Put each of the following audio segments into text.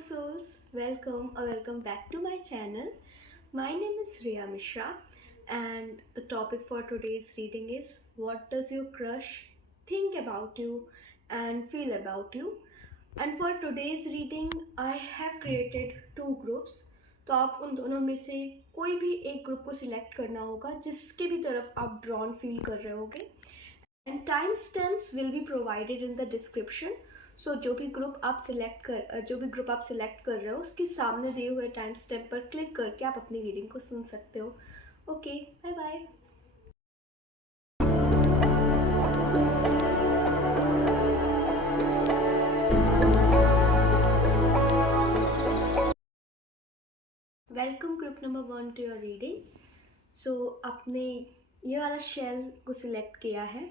souls, welcome or welcome back to my channel. My name is Riya Mishra, and the topic for today's reading is what does your crush think about you and feel about you. And for today's reading I have created two groups. तो आप उन दोनों में से कोई भी एक ग्रुप को सिलेक्ट करना होगा जिसके भी तरफ आप ड्रॉन फील कर रहे होगे, and time stamps will be provided in the description. So जो भी ग्रुप आप सिलेक्ट कर रहे हो उसके सामने दिए हुए टाइम स्टैम्प पर क्लिक करके आप अपनी रीडिंग को सुन सकते हो. Okay, bye bye. Welcome group number 1 to your reading. So आपने ये वाला शेल को सिलेक्ट किया है.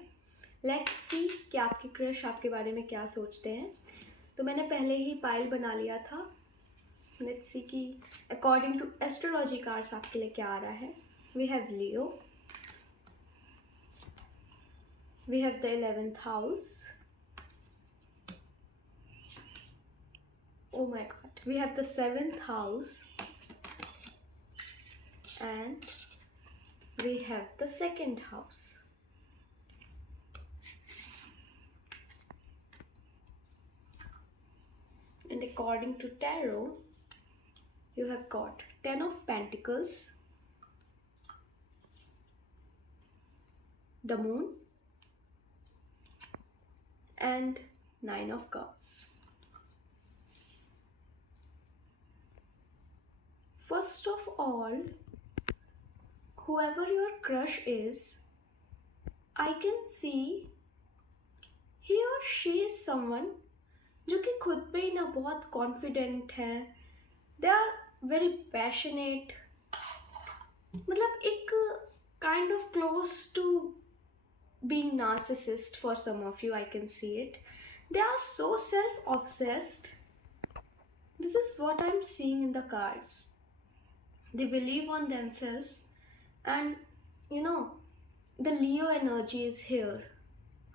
लेट्स सी कि आपके क्रश आपके बारे में क्या सोचते हैं. तो मैंने पहले ही पाइल बना लिया था. लेट्स सी कि अकॉर्डिंग टू एस्ट्रोलॉजी कार्ड्स आपके लिए क्या आ रहा है. We have Leo, we have the 11th house, oh my god, we have the 7th house, and we have the 2nd house. And according to tarot, you have got 10 of Pentacles, the Moon, and 9 of Cups. First of all, whoever your crush is, I can see he or she is someone जो कि खुद पे ही ना बहुत कॉन्फिडेंट हैं. They are very passionate, मतलब एक kind of close to being narcissist for some of you. I can see it. They are so self obsessed. This is what I am seeing in the cards. They believe on themselves, and you know the Leo energy is here.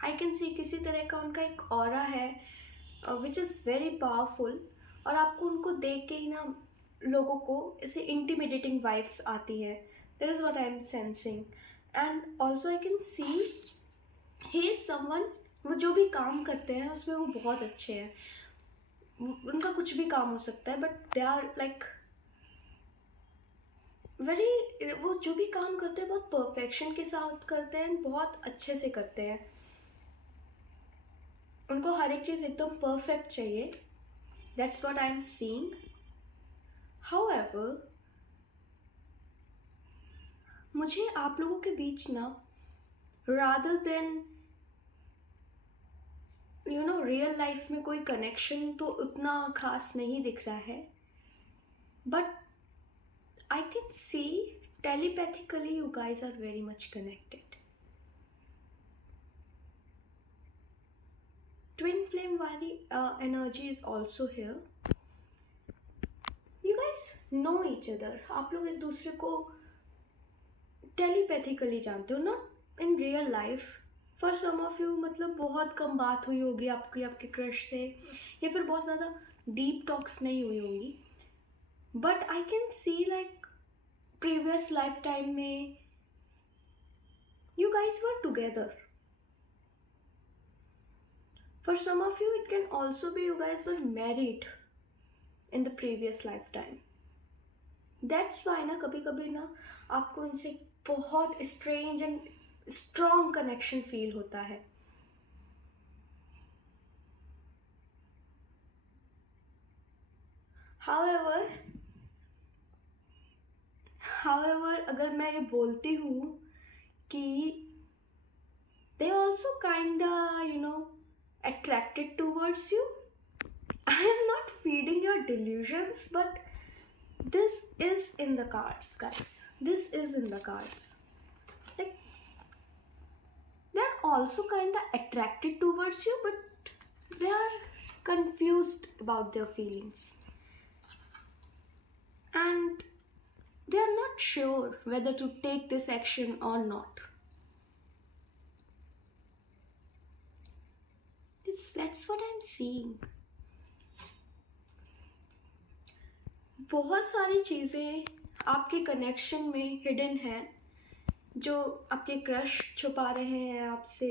I can see किसी तरह का उनका एक ऑरा है which is very powerful, और आपको उनको देख के ही ना लोगों को ऐसे intimidating vibes आती है. That is what I am sensing. And also I can see he is someone, वो जो भी काम करते हैं उसमें वो बहुत अच्छे हैं. उनका कुछ भी काम हो सकता है but they are like वो जो भी काम करते हैं बहुत परफेक्शन के साथ करते हैं, बहुत अच्छे से करते हैं. उनको हर एक चीज़ एकदम परफेक्ट चाहिए. That's what I am seeing. However, मुझे आप लोगों के बीच ना रादर देन रियल लाइफ में कोई कनेक्शन तो उतना खास नहीं दिख रहा है, but I can see telepathically you guys are very much connected. Twin flame wali energy is also here. You guys know each other. आप लोग एक दूसरे को telepathically जानते हो, not in real life. For some of you मतलब बहुत कम बात हुई होगी आपके क्रश से, या फिर बहुत ज़्यादा deep talks नहीं हुई होंगी. But I can see like previous lifetime में you guys were together. For some of you it can also be you guys were married in the previous lifetime. That's why ना कभी कभी ना आपको उनसे बहुत strange and strong connection feel होता है. However, अगर मैं ये बोलती हूँ कि they also kinda attracted towards you, I am not feeding your delusions, but this is in the cards, guys. This is in the cards. Like they are also kinda attracted towards you, but they are confused about their feelings, and they are not sure whether to take this action or not. That's what I'm seeing. बहुत सारी चीज़ें आपके कनेक्शन में हिडन हैं जो आपके क्रश छुपा रहे हैं आपसे,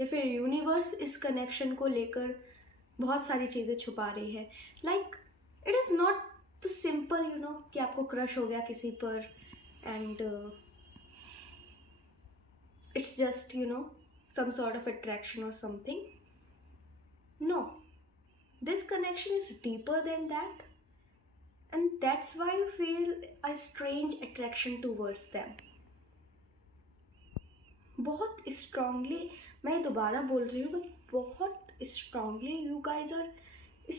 या फिर यूनिवर्स इस कनेक्शन को लेकर बहुत सारी चीज़ें छुपा रही है। Like it is not the simple कि आपको क्रश हो गया किसी पर and it's just some sort of attraction or something. No, this connection is deeper than that, and that's why you feel a strange attraction towards them. बहुत strongly, मैं दोबारा बोल रही हूँ, बट बहुत strongly you guys are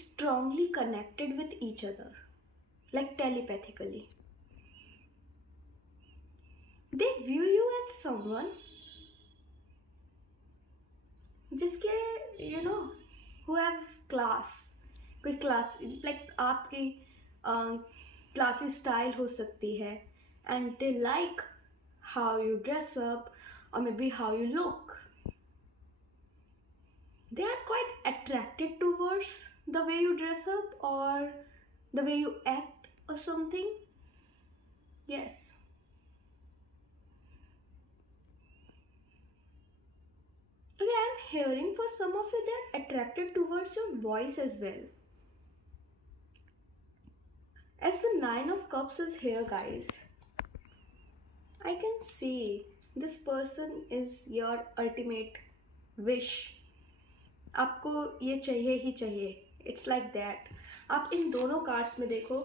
strongly connected with each other, like telepathically. They view you as someone जिसके who have class, कोई class, like आपकी क्लासी स्टाइल हो सकती है, and they like how you dress up or maybe how you look. They are quite attracted towards the way you dress up or the way you act or something. Yes. Okay, I'm hearing for some of you they are attracted towards your voice as well. As the Nine of Cups is here, guys, I can see this person is your ultimate wish. आपको ये चाहिए ही चाहिए. It's like that. आप इन दोनों कार्ड्स में देखो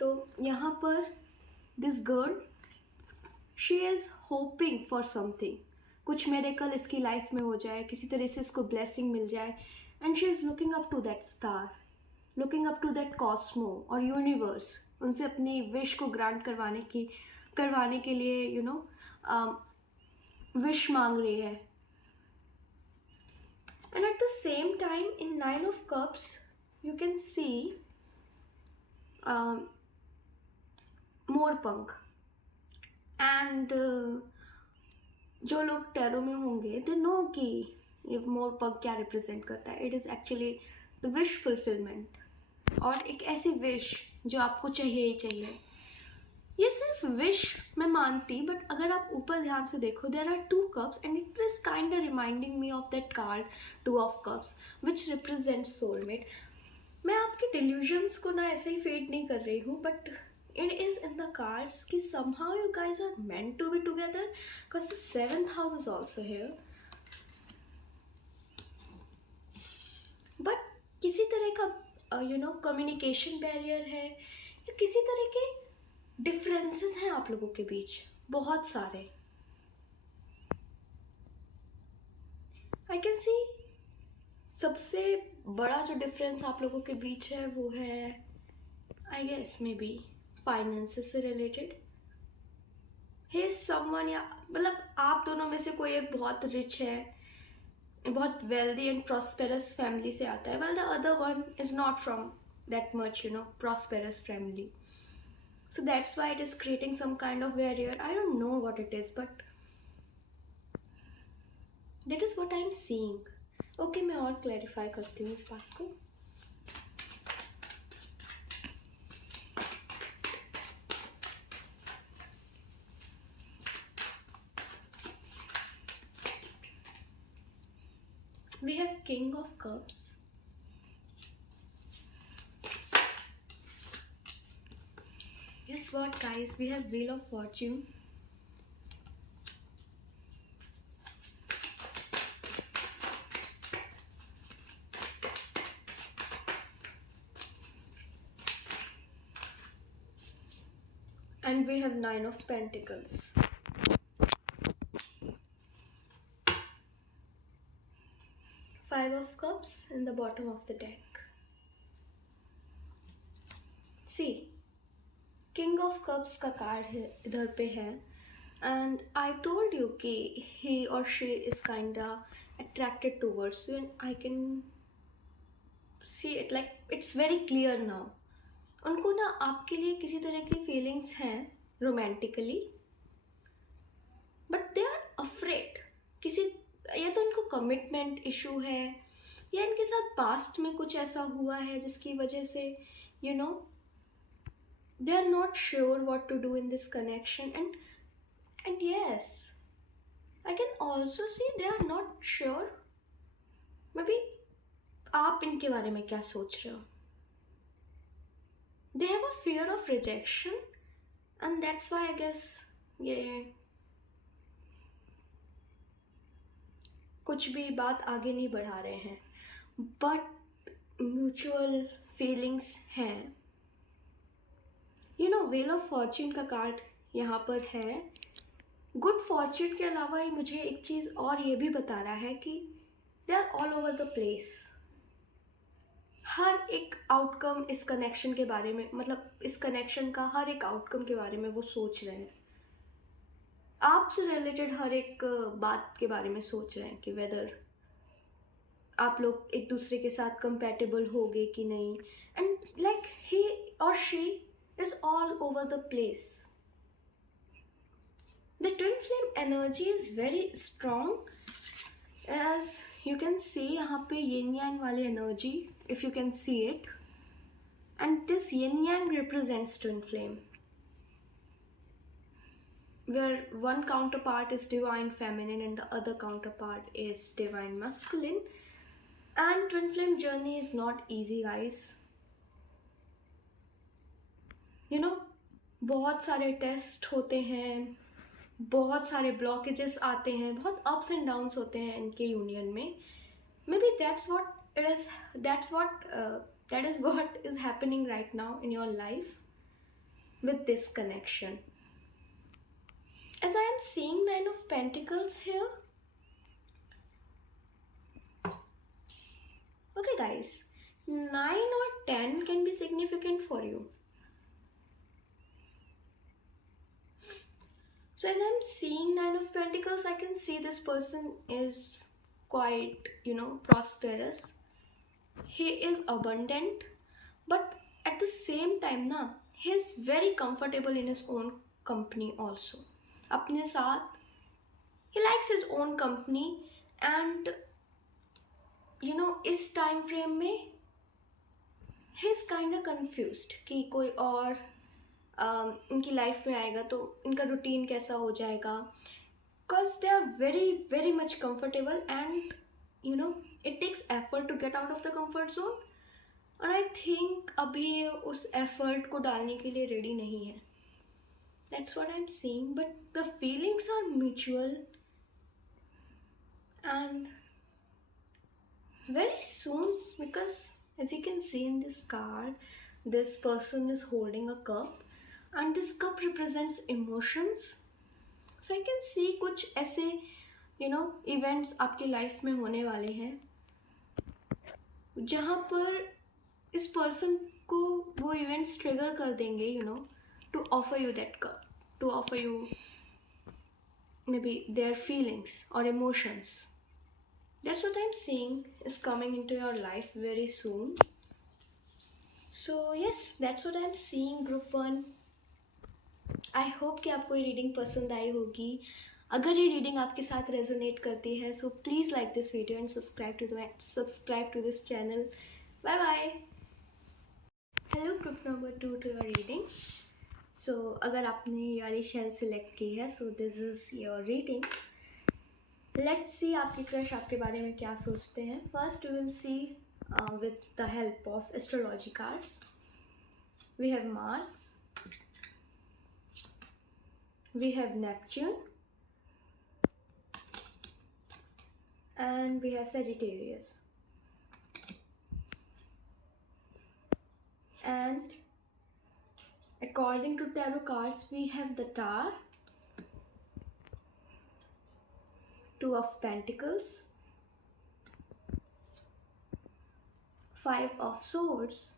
तो यहाँ पर this girl, she is hoping for something. कुछ मेरेकल इसकी लाइफ में हो जाए, किसी तरह से इसको ब्लेसिंग मिल जाए, and she is looking up to that star, looking up to that cosmo और यूनिवर्स उनसे अपनी विश को ग्रांट करवाने के लिए विश मांग रही है. And at the same time in Nine of Cups you can see मोरपंख. एंड जो लोग टैरो में होंगे दे नो कि ये मोरपंख क्या रिप्रेजेंट करता है. It is actually the wish fulfilment, और एक ऐसी विश जो आपको चाहिए ही चाहिए. ये सिर्फ विश मैं मानती, बट अगर आप ऊपर ध्यान से देखो there are two cups and it is kind of reminding me of that card two of cups which represent soulmate. मैं आपके डिल्यूजन्स को ना ऐसे ही फेड नहीं कर रही हूँ, but it is in the cards कि somehow you guys are meant to be together, because the 7th house is also here. But किसी तरह का कम्युनिकेशन बैरियर है, या किसी तरह के डिफरेंसेस हैं आप लोगों के बीच, बहुत सारे. आई कैन सी सबसे बड़ा जो डिफरेंस आप लोगों के बीच है वो है I guess maybe finances से रिलेटेड. ही इज समवन, या मतलब आप दोनों में से कोई एक बहुत रिच है, बहुत वेल्दी एंड प्रॉस्पेरस फैमिली से आता है, well the other one is not from that much prosperous family. So that's why it is creating some kind of barrier. I don't know what it is, but that is what I'm seeing. Okay, मैं और clarify करती हूँ इस बात को. We have King of Cups. Guess what, guys? We have Wheel of Fortune. And we have Nine of Pentacles. Five of Cups in the bottom of the deck. See, king of cups का कार्ड है इधर पे है, and I told you कि he और she is kinda attracted towards you, and I can see it, like it's very clear now. उनको ना आपके लिए किसी तरह की फीलिंग्स हैं romantically, but they are afraid किसी, या तो इनको कमिटमेंट इशू है, या इनके साथ पास्ट में कुछ ऐसा हुआ है जिसकी वजह से they are not sure what to do in this connection. And yes, I can also see they are not sure, maybe आप इनके बारे में क्या सोच रहे हो. They have a fear of rejection, and that's why I guess ये कुछ भी बात आगे नहीं बढ़ा रहे हैं. बट म्यूचुअल फीलिंग्स हैं. व्हील ऑफ फॉर्च्यून का कार्ड यहाँ पर है. गुड फॉर्च्यून के अलावा ही मुझे एक चीज़ और ये भी बता रहा है कि they are all over the place. हर एक आउटकम इस कनेक्शन के बारे में, मतलब इस कनेक्शन का हर एक आउटकम के बारे में वो सोच रहे हैं. आपसे रिलेटेड हर एक बात के बारे में सोच रहे हैं कि वेदर आप लोग एक दूसरे के साथ कंपैटिबल होगे कि नहीं. एंड लाइक ही और she is all over the place. The twin flame energy is very strong. As you can see यहाँ पे येन यांग वाली energy, if you can see it, and this yin yang represents twin flame, where one counterpart is divine feminine and the other counterpart is divine masculine. And twin flame journey is not easy, guys. बहुत सारे टेस्ट होते हैं, बहुत सारे ब्लॉकेजेस आते हैं, बहुत ups and downs होते हैं इनके यूनियन में. May be that is what is happening right now in your life with this connection. As I am seeing Nine of Pentacles here. Okay guys, 9 or 10 can be significant for you. So as I am seeing Nine of Pentacles, I can see this person is quite, prosperous. He is abundant, but at the same time, he is very comfortable in his own company also. अपने साथ he likes his own company. and इस time frame में he is kind of confused कि कोई और इनकी life में आएगा तो इनका रूटीन कैसा हो जाएगा. because they are very very much comfortable, and it takes effort to get out of the comfort zone. and I think अभी ये उस effort को डालने के लिए ready नहीं है. That's what I'm seeing, but the feelings are mutual, and very soon, because as you can see in this card, this person is holding a cup, and this cup represents emotions. So I can see कुछ ऐसे events आपकी life में होने वाले हैं जहाँ पर इस person को वो events trigger कर देंगे to offer you that cup, to offer you maybe their feelings or emotions. That's what I'm seeing is coming into your life very soon. So yes, that's what I'm seeing, group 1. I hope कि आपको ये रीडिंग पसंद आई होगी. अगर ये रीडिंग आपके साथ रेजोनेट करती है, so please like this video and subscribe to this channel. Bye bye. Hello group number 2 to your reading. So अगर आपने ये वाली शेल सिलेक्ट की है, so this is your reading. Let's see आपके क्रश आपके बारे में क्या सोचते हैं. First we will see with the help of astrology cards. We have Mars, we have Neptune, and we have Sagittarius. And according to tarot cards, we have the Tower, Two of Pentacles, Five of Swords,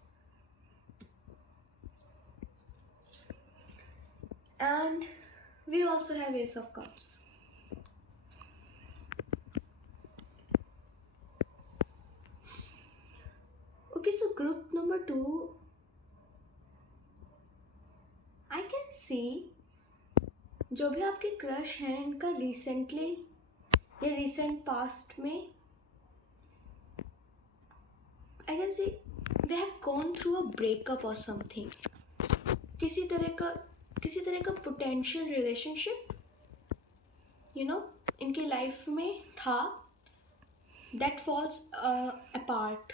and we also have Ace of Cups. Okay, so group number 2, I can see जो भी आपके क्रश हैं इनका रिसेंटली या recent past में I can see they have gone through a breakup or something. किसी तरह का पोटेंशियल रिलेशनशिप इनकी लाइफ में था, that falls apart.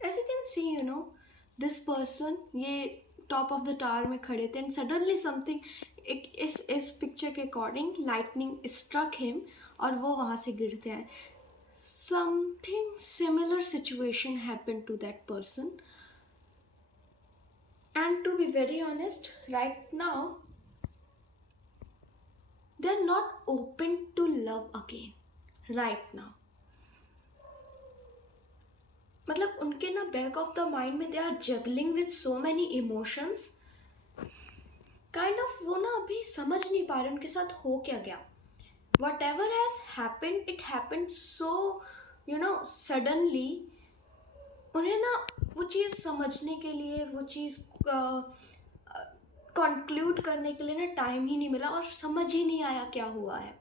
As you can see, this person, ये टॉप ऑफ द टावर में खड़े थे एंड सडनली समथिंग, इस पिक्चर के अकॉर्डिंग लाइटनिंग स्ट्रक हिम और वो वहाँ से गिरते हैं. Something similar situation happen to that person. And to be very honest, right now they are not open to love again right now. मतलब उनके ना बैक ऑफ द माइंड में they are juggling with so many emotions, kind of वो ना अभी समझ नहीं पा रहे उनके साथ हो क्या गया. What ever has happened, it happened so suddenly. उन्हें ना वो चीज़ समझने के लिए, वो चीज़ कंक्लूड करने के लिए ना टाइम ही नहीं मिला और समझ ही नहीं आया क्या हुआ है.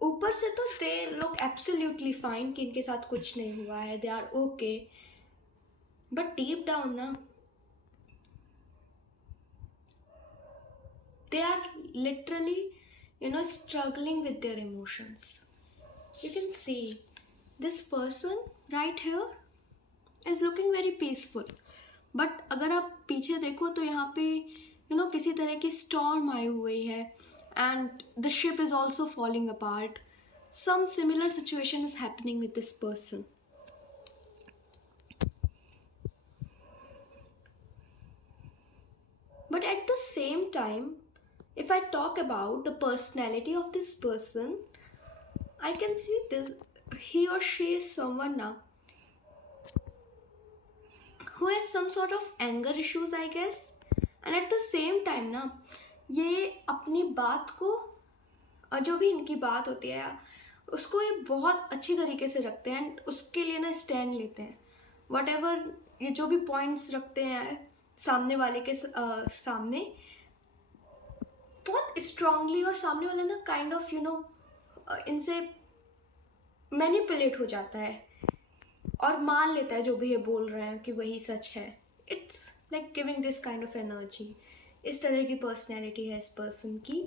ऊपर से तो दे लुक एब्सोल्युटली फाइन कि इनके साथ कुछ नहीं हुआ है, they are okay, but deep down ना they are literally struggling with their emotions. You can see this person right here is looking very peaceful, but अगर आप पीछे देखो तो यहाँ पे किसी तरह की storm आई हुई है and the ship is also falling apart. Some similar situation is happening with this person. But at the same time, if I talk about the personality of this person, I can see this, he or she is someone now who has some sort of anger issues, I guess. And at the same time ना, ये अपनी बात को, जो भी इनकी बात होती है उसको ये बहुत अच्छी तरीके से रखते हैं एंड उसके लिए ना स्टैंड लेते हैं. वट एवर ये जो भी पॉइंट्स रखते हैं सामने वाले के सामने, बहुत स्ट्रांगली, और सामने वाला ना काइंड ऑफ इनसे मैनिपुलेट हो जाता है और मान लेता है जो भी ये बोल रहे हैं कि वही सच है. It's like giving this kind of energy. इस तरह की पर्सनैलिटी है इस पर्सन की.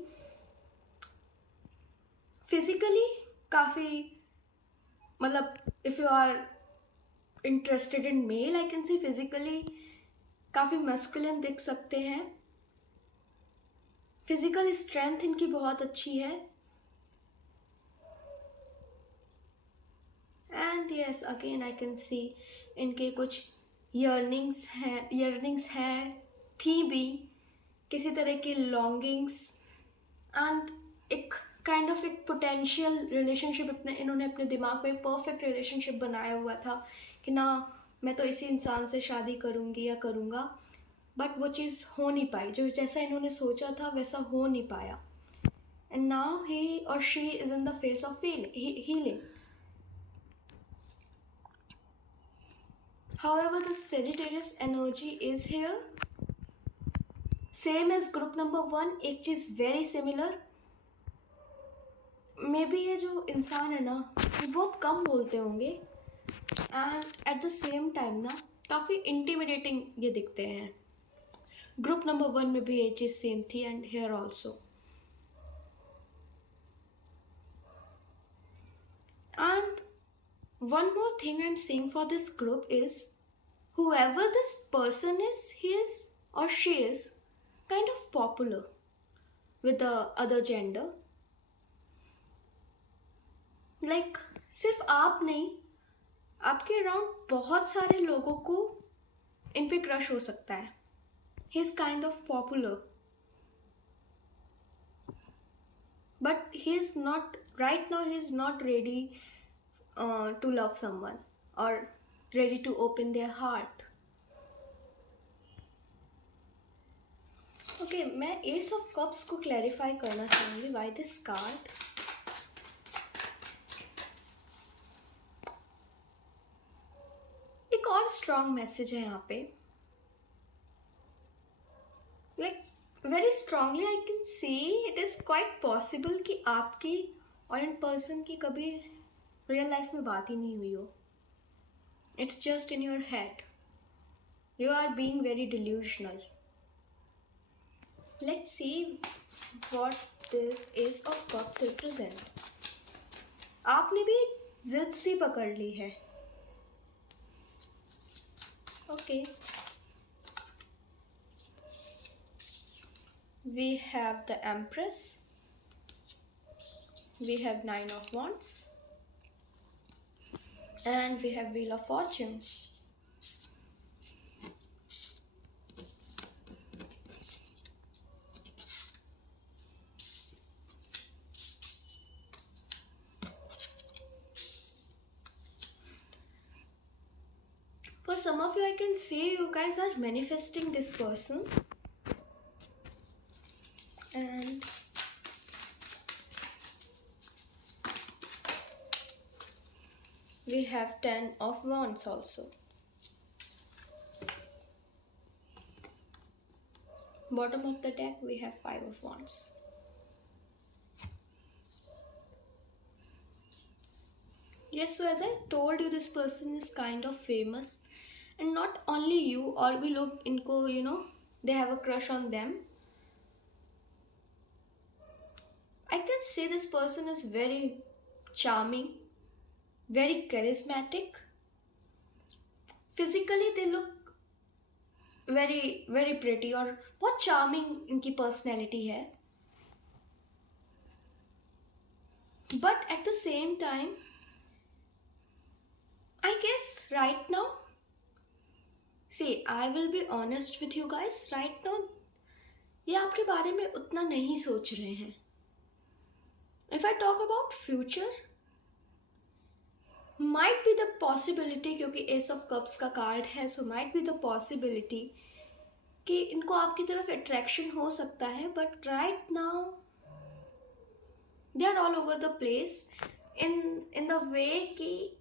फिजिकली काफ़ी, मतलब if you are interested in male, I can see physically काफ़ी मस्कुलिन दिख सकते हैं. फिजिकल स्ट्रेंथ इनकी बहुत अच्छी है. And yes, again I can see इनके कुछ ईयरनिंग्स हैं, थी भी किसी तरह की लॉन्गिंग्स, एंड एक काइंड ऑफ एक पोटेंशियल रिलेशनशिप इन्होंने अपने दिमाग में परफेक्ट रिलेशनशिप बनाया हुआ था कि ना मैं तो इसी इंसान से शादी करूँगी या करूँगा, बट वो चीज़ हो नहीं पाई. जो जैसा इन्होंने सोचा था वैसा हो नहीं पाया. एंड नाउ ही और she is in the face of healing. However, the Sagittarius energy is here. Same as group number 1. एक चीज़ very similar. मे बी ये जो इंसान है ना, ये बहुत कम बोलते होंगे and at the same time ना काफ़ी इंटिमिडेटिंग ये दिखते हैं. ग्रुप नंबर 1 में भी ये चीज़ सेम थी and here also. And one more thing I'm seeing for this group is whoever this person is, he is or she is kind of popular with the other gender. Like सिर्फ आप नहीं, आपके अराउंड बहुत सारे लोगों को इन पे क्रश हो सकता है. He is kind of popular, but he is not right now. He is not ready to love someone or ready to open their heart. Okay, मैं Ace of Cups को clarify करना चाहूँगी. Why this card? एक और strong message है यहाँ पे. Like very strongly I can see it is quite possible कि आपकी और इन पर्सन की कभी रियल लाइफ में बात ही नहीं हुई हो. It's just in your head. You are being very delusional. Let's see what this ace of cups represent. आपने भी जिद सी पकड़ ली है. Okay. We have the Empress, we have Nine of Wands, and we have Wheel of Fortune. For some of you, I can see you guys are manifesting this person. And we have 10 of Wands also. Bottom of the deck, we have 5 of Wands. Yes, so as I told you, this person is kind of famous. And not only you, और भी लोग इनको, they have a crush on them. I can say this person is very charming, very charismatic. Physically they look very very pretty और बहुत charming इनकी personality है. But at the same time, I guess right now, see, I will be honest with you guys, right now ये आपके बारे में उतना नहीं सोच रहे हैं. If I talk about future, might be the possibility, क्योंकि Ace of Cups का कार्ड है, so might be the possibility कि इनको आपकी तरफ attraction हो सकता है, but right now they are all over the place in the way कि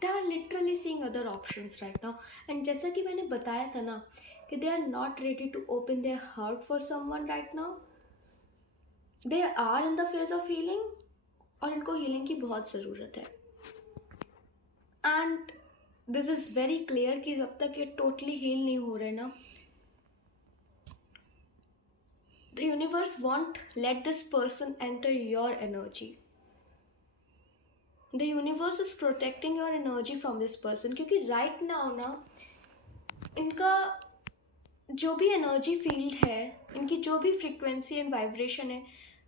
they are literally seeing other options right now. And जैसा कि मैंने बताया था ना कि they are not ready to open their heart for someone right now. They are in the phase of healing और इनको healing की बहुत ज़रूरत है. And this is very clear कि जब तक ये totally heal नहीं हो रहे ना, the universe won't let this person enter your energy. The universe is protecting your energy from this person क्योंकि right now ना इनका जो भी energy field है, इनकी जो भी frequency and vibration है,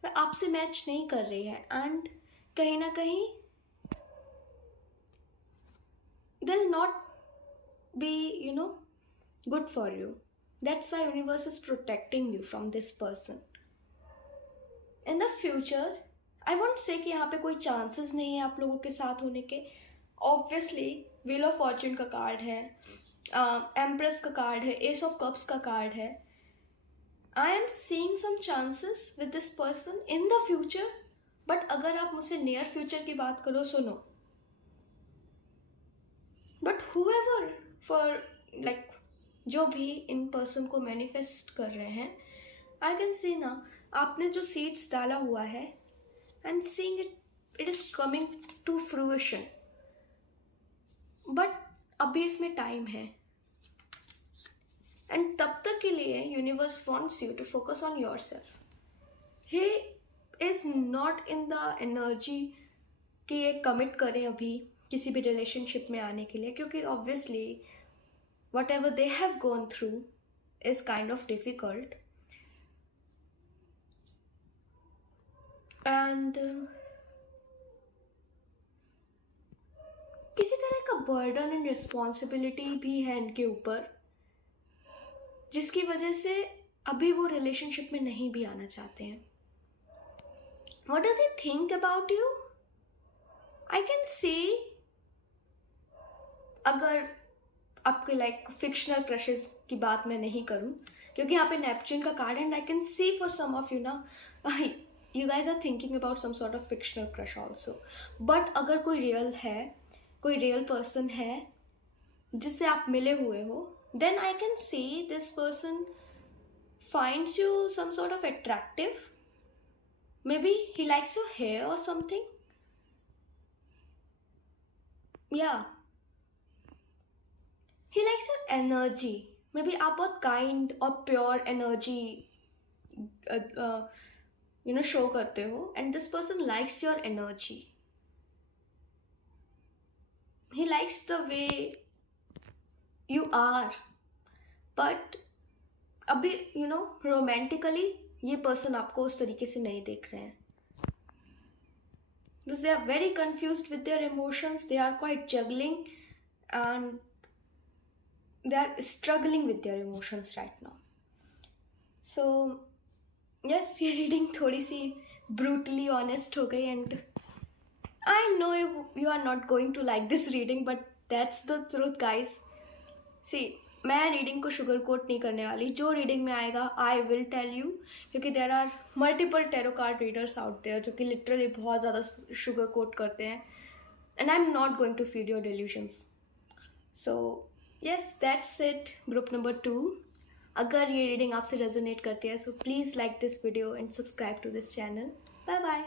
वह आपसे मैच नहीं कर रही है. And कहीं ना कहीं they'll not be, good for you. That's why universe is protecting you from this person. In the future, I won't say कि यहाँ पे कोई chances नहीं है आप लोगों के साथ होने के. Obviously, Wheel of Fortune का कार्ड है, Empress का कार्ड है, Ace of Cups का कार्ड है. I am seeing some chances with this person in the future, but अगर आप मुझसे near future की बात करो, so no. But whoever, for like जो भी इन person को manifest कर रहे हैं, I can see ना आपने जो seeds डाला हुआ है, I'm seeing it is coming to fruition. But अभी इसमें time है. And तब तक के लिए universe wants you to focus on yourself. He is not in the energy कि ये commit करें अभी किसी भी relationship में आने के लिए, क्योंकि obviously whatever they have gone through is kind of difficult. And किसी तरह का burden and responsibility भी है इनके ऊपर, जिसकी वजह से अभी वो रिलेशनशिप में नहीं भी आना चाहते हैं. What does he think about you? I can see, अगर आपके like fictional crushes की बात मैं नहीं करूँ, क्योंकि यहाँ पे नेपच्यून का card, and I can see for some of you ना, you guys are thinking about some sort of fictional crush also. But अगर कोई real है, कोई real person है जिससे आप मिले हुए हो, then I can see this person finds you some sort of attractive, Maybe he likes your hair or something. Yeah, he likes your energy. Maybe आप बहुत kind और pure energy शो करते हो, and this person likes your energy. He likes the way you are, but अभी romantically ये person आपको उस तरीके से नहीं देख रहे हैं, because they are very confused with their emotions. They are quite juggling, and they are struggling with their emotions right now. So yes, ये रीडिंग थोड़ी सी brutally honest हो गई, and I know you are not going to like this reading, but that's the truth, guys. See, मैं रीडिंग को sugar coat नहीं करने वाली. जो रीडिंग में आएगा आई विल टेल यू, क्योंकि there are multiple tarot card readers out there जो कि लिटरली बहुत ज़्यादा शुगर कोट करते हैं, and I am not going to feed your delusions. So yes, that's it, group number 2. अगर ये रीडिंग आपसे रेजोनेट करती है, so please like this video and subscribe to this channel. Bye bye.